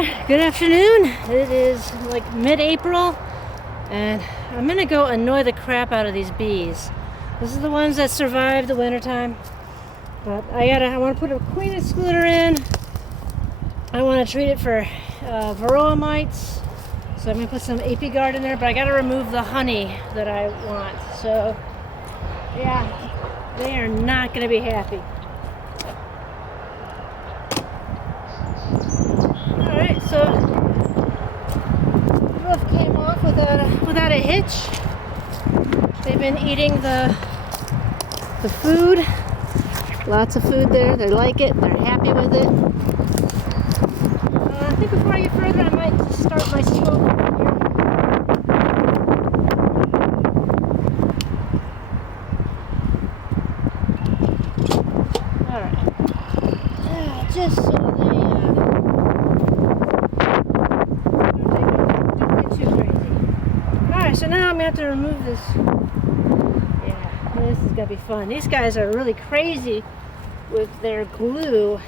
Alright, good afternoon. It is like mid-April and I'm gonna go annoy the crap out of these bees. This is the ones that survive the wintertime. But I want to put a queen excluder in. I want to treat it for varroa mites. So I'm gonna put some Apiguard in there, but I gotta remove the honey that I want. So yeah, they are not gonna be happy. Alright, so the roof came off without a hitch. They've been eating the food. Lots of food there. They like it. They're happy with it. I think before I get further, I might just start my smoke here. Alright. Just so they don't get too crazy. Alright, so now I'm going to have to remove this. Yeah, this is going to be fun. These guys are really crazy with their glue.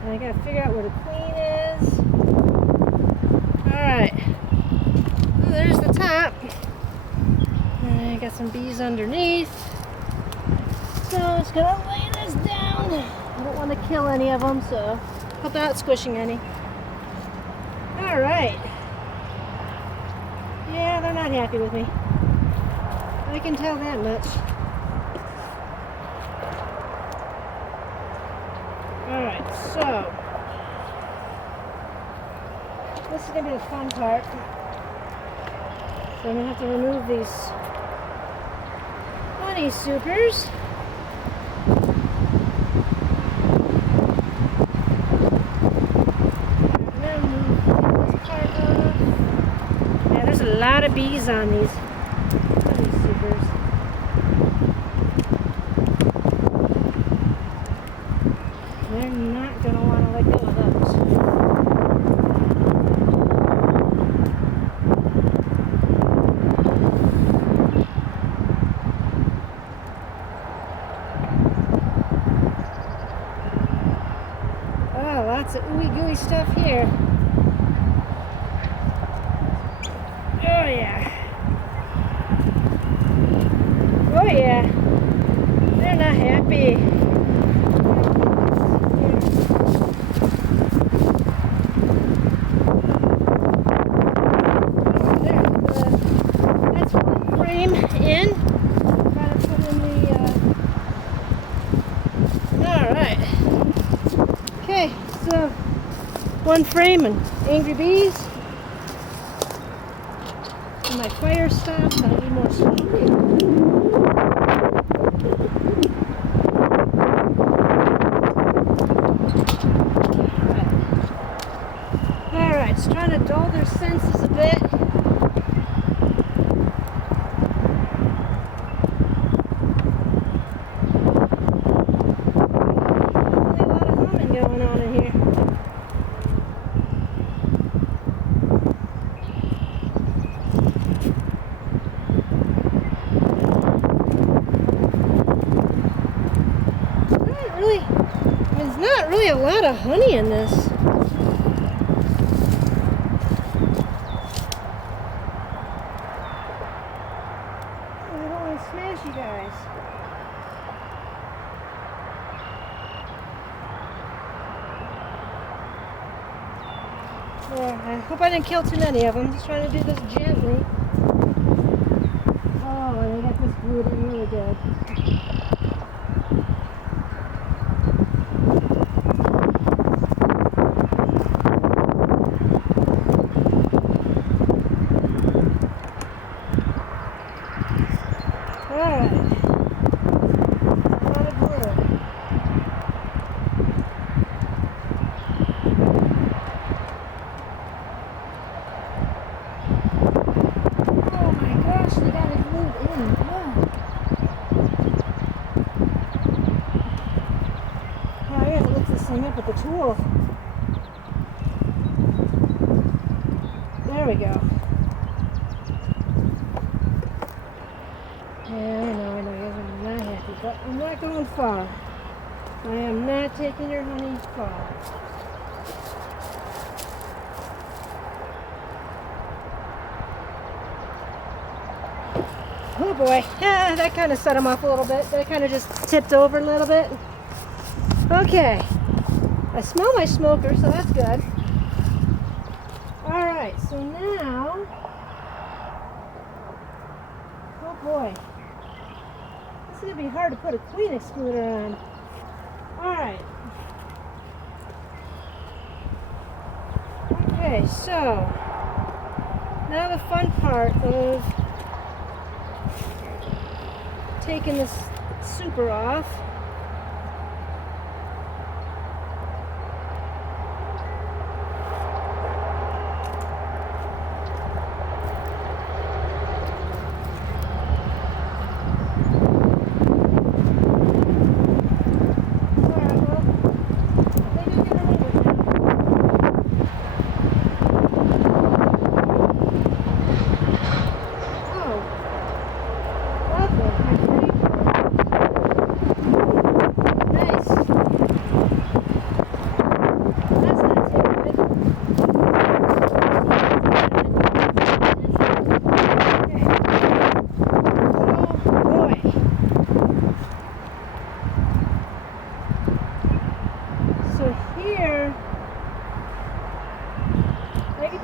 And I got to figure out where the queen is. Alright. Oh, there's the top. And I got some bees underneath. So I'm just gonna lay this down. I don't want to kill any of them, so without squishing any. Alright. Yeah, they're not happy with me. I can tell that much. Alright, so this is going to be the fun part. So I'm going to have to remove these honey supers. Yeah, there's a lot of bees on these honey supers. They're not going to want to let go of those. Oh, lots of ooey gooey stuff here. Oh yeah. Oh yeah. They're not happy. That's one frame in. Gotta put in the alright. Okay, so one frame and angry bees. And my fire stopped. I need more smoke. Alright, just trying to dull their senses a bit. Really a lot of humming going on in here. There's not really a lot of honey in this. I don't want to smash you guys. Yeah, I hope I didn't kill too many of them. Just trying to do this gently. Oh, they got this glued in really good. Alright. A lot of glue. Oh my gosh, they got it glued in. Oh. Oh, I have to lift this thing up with the tool. There we go. I'm not going far. I am not taking your honey far. Oh boy, yeah, that kind of set him off a little bit. That kind of just tipped over a little bit. Okay, I smell my smoker, so that's good. Alright, so now, oh boy, this is going to be hard to put a queen excluder on. Alright. Okay, so, now the fun part of taking this super off.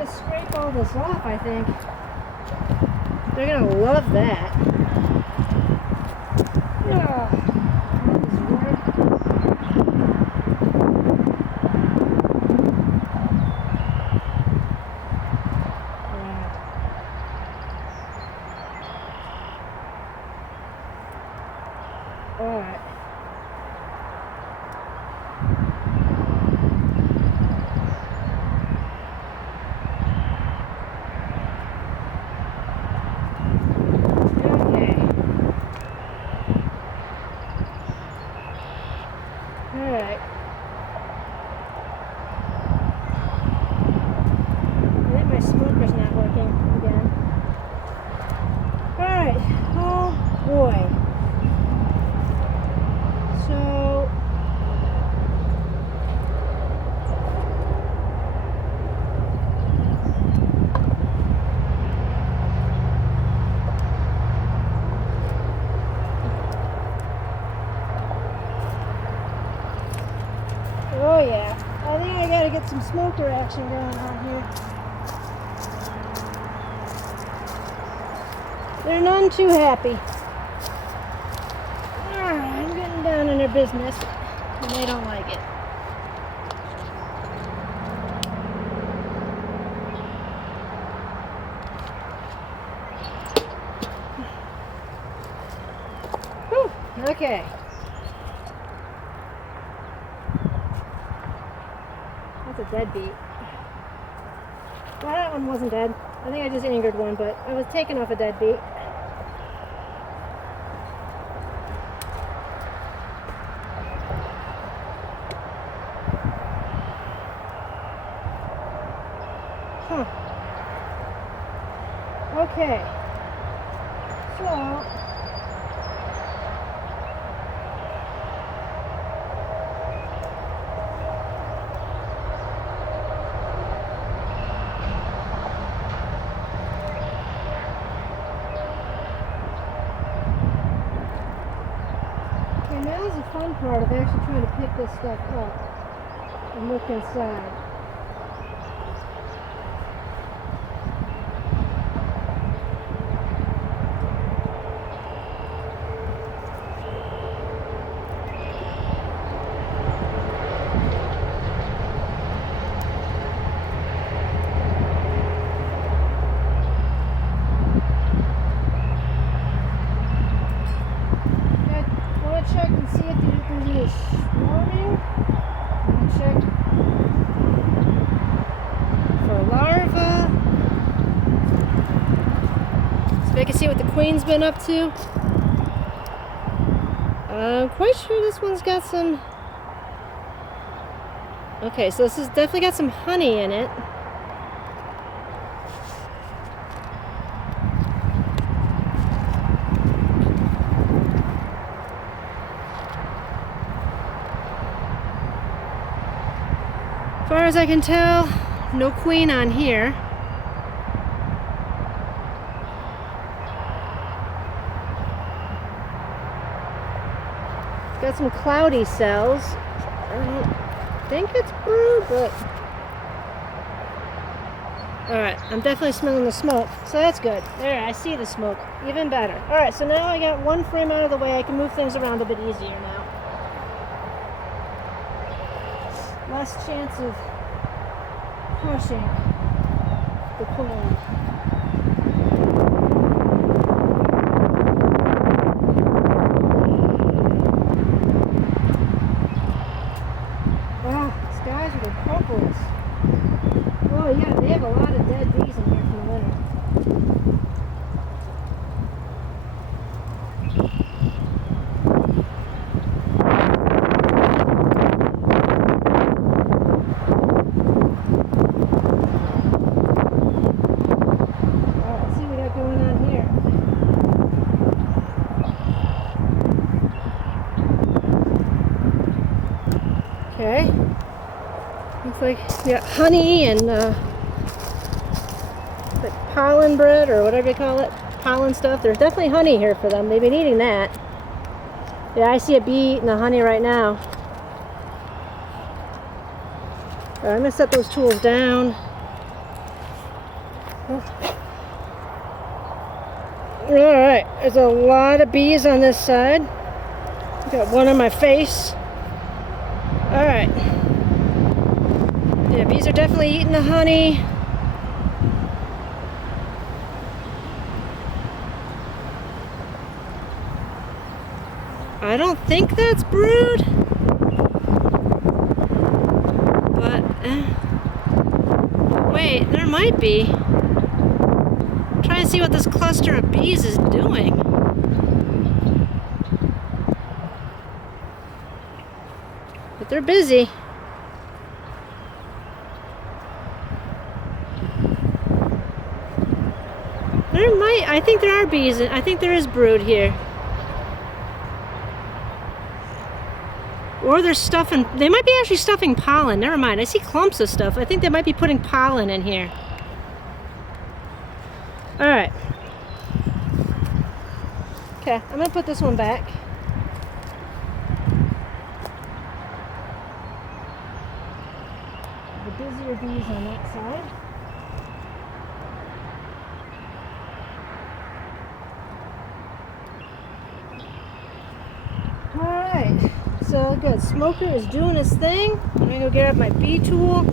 Scrape all this off, I think. They're gonna love that. Oh, that is weird. All right. Alright. I think my smoker's not working again. Alright. Oh boy. So oh yeah, I think I gotta get some smoker action going on here. They're none too happy. I'm getting down in their business, and they don't like it. Whew, okay. That's a dead beat. Well, that one wasn't dead. I think I just angered one, but I was taking off a dead beat. Huh. Okay. So now's the fun part of actually trying to pick this stuff up and look inside. Check and see if there's any swarming. Check for larvae. So I can see what the queen's been up to. I'm quite sure this one's got some. Okay, so this has definitely got some honey in it. as I can tell, no queen on here. Got some cloudy cells. I don't think it's brood, but... Alright, I'm definitely smelling the smoke, so that's good. There, I see the smoke. Even better. Alright, so now I got one frame out of the way. I can move things around a bit easier now. Less chance of crushing the queen. Wow, skies are the purples. Oh yeah, they have a lot of dead bees in here from the winter. Alright, let's see what we got going on here. Okay. Looks like you got honey and like pollen bread or whatever you call it, pollen stuff. There's definitely honey here for them. They've been eating that. Yeah, I see a bee eating the honey right now. I'm gonna set those tools down. Alright, there's a lot of bees on this side. Got one on my face. Alright. Yeah, bees are definitely eating the honey. I don't think that's brood. But, wait, there might be. I'm trying to see what this cluster of bees is doing. But they're busy. I think there are bees, I think there is brood here. Or they're stuffing, they might be actually stuffing pollen. Never mind, I see clumps of stuff. I think they might be putting pollen in here. Alright. Okay, I'm gonna put this one back. The busier bees on that side. Alright, so good. Smoker is doing his thing. I'm gonna go get out my bee tool.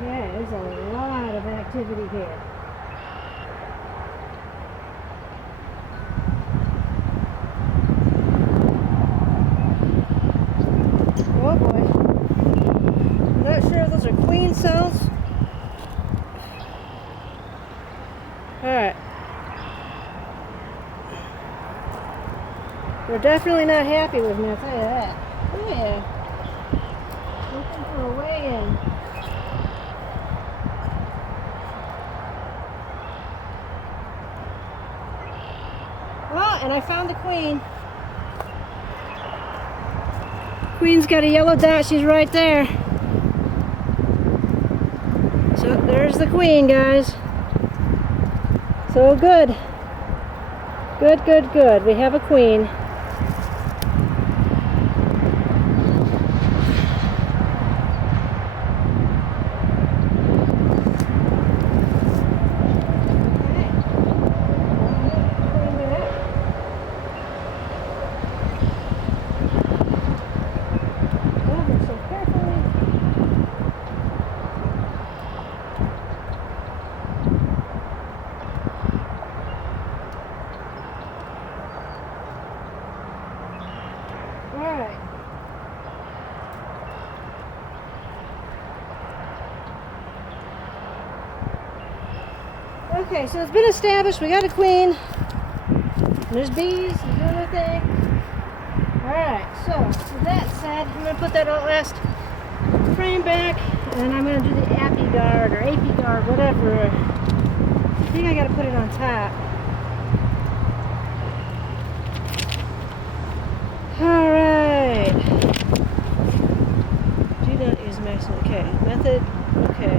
Okay, there's a lot of activity here. Oh boy. I'm not sure if those are queen cells. Alright. They're definitely not happy with me, I'll tell you that. Oh yeah. Looking for a way in. Oh, and I found the queen. Queen's got a yellow dot, she's right there. So there's the queen, guys. So good. Good, good, good. We have a queen. Okay, so it's been established. We got a queen. There's bees doing their thing. Alright, so with that said, I'm going to put that last frame back, and I'm going to do the Apiguard or Apiguard, whatever. I think I got to put it on top. Alright. Do not use maximum. Okay, method. Okay.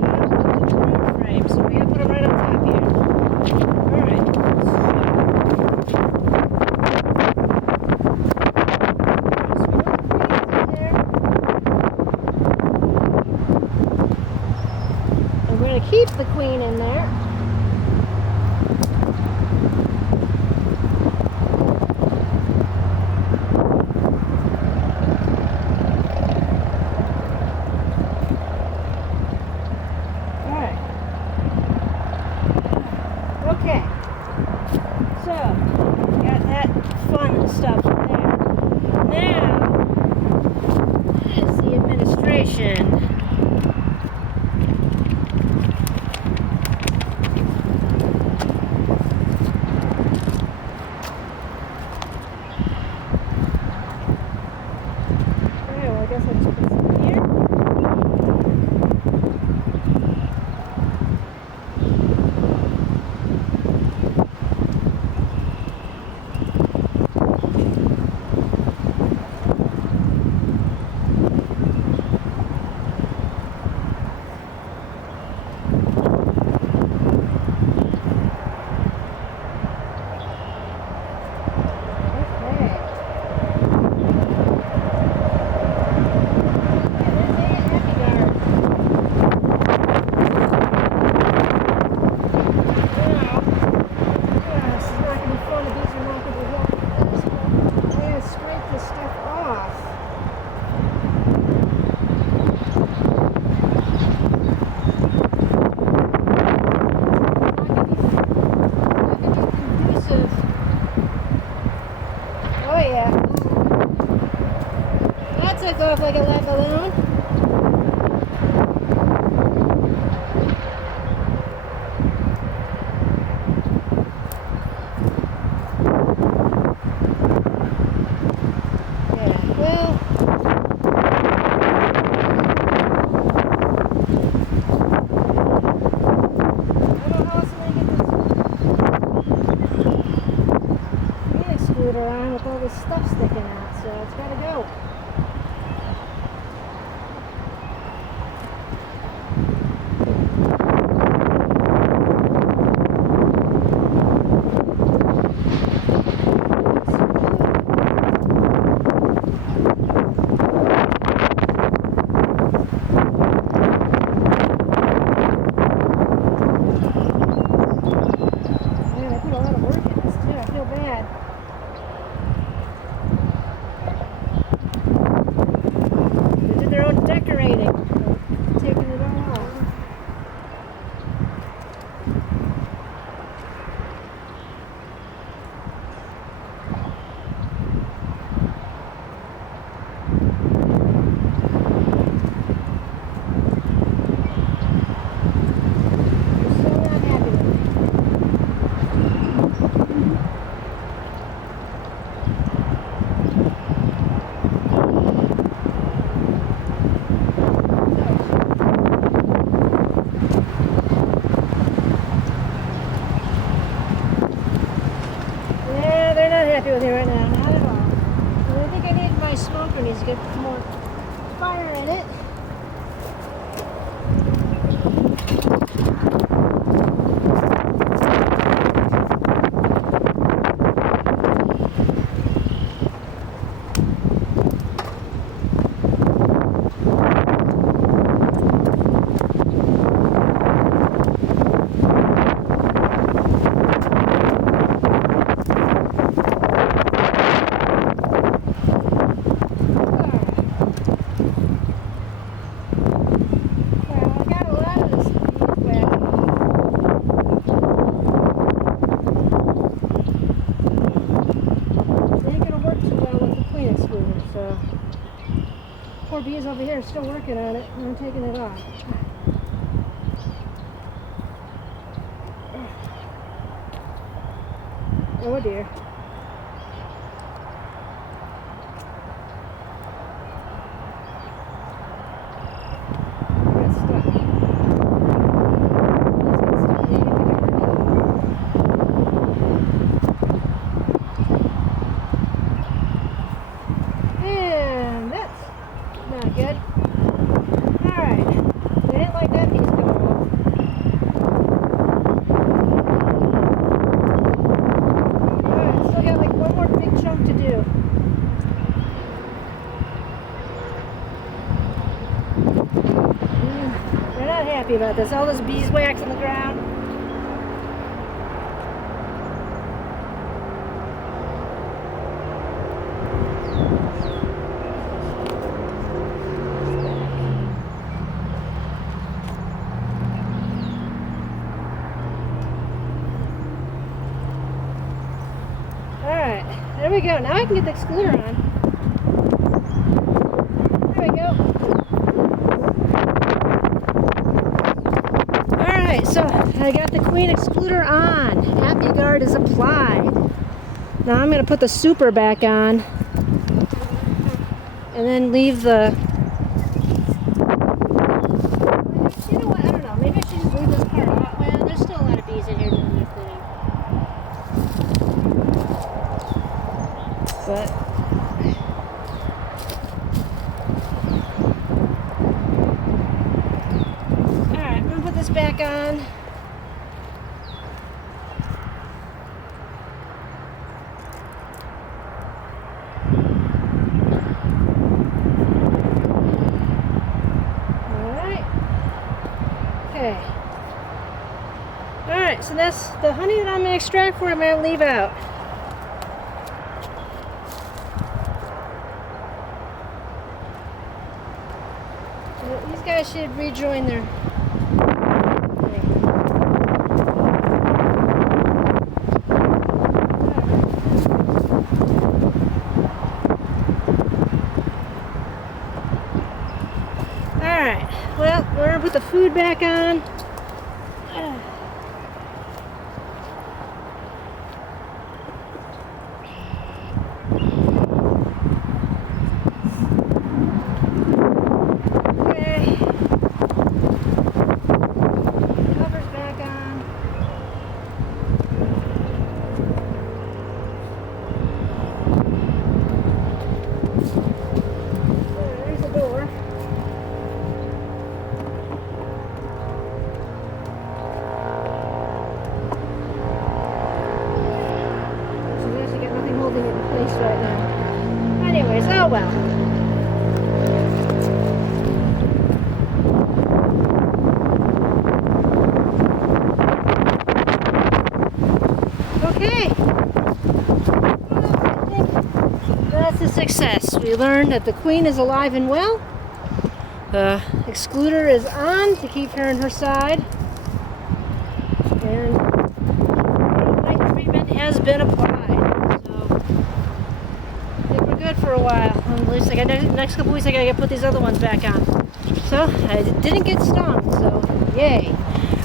Top frame. So we got to put them right on top here. Alright. And we're going to keep the queen in there. Okay, so got that fun stuff there. Now is the administration. Okay, well I guess I'll just put some here. Oh yeah. That took off like a lead balloon. Yeah, well. I don't know how else I'm gonna get this excluder on with all this stuff sticking out, so it's gotta go. Man, I put a lot of work in this too. I feel bad. They did their own decorating. Taking it all off. I'm so not happy with it. Yeah, they're not happy with me right now, not at all. So I think I need my smoker needs to get more fire in it. bees over here are still working on it, and I'm taking it off. Oh dear. And that's not good. Alright. They didn't like that piece going off. Alright, still got like one more big chunk to do. They're not happy about this. All this beeswax on the ground. Alright, there we go. Now I can get the excluder on. There we go. Alright, so I got the queen excluder on. Apiguard is applied. Now I'm going to put the super back on. And then leave the... You know what? I don't know. Maybe I should just leave this part off. Well, there's still a lot of bees in here doing their thing. But alright, I'm gonna put this back on. Alright. Okay. Alright, so that's the honey that I'm gonna extract for, I'm gonna leave out. These guys should rejoin their thing. Alright, well, we're going to put the food back on. Right now. Anyways, oh well. Okay. Well, I think that's a success. We learned that the queen is alive and well. The excluder is on to keep her on her side. And light treatment has been applied. Good for a while. At least like next couple weeks I gotta put these other ones back on. So I didn't get stung, so yay.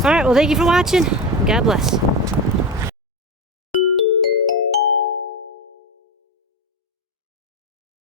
Alright, well thank you for watching. God bless.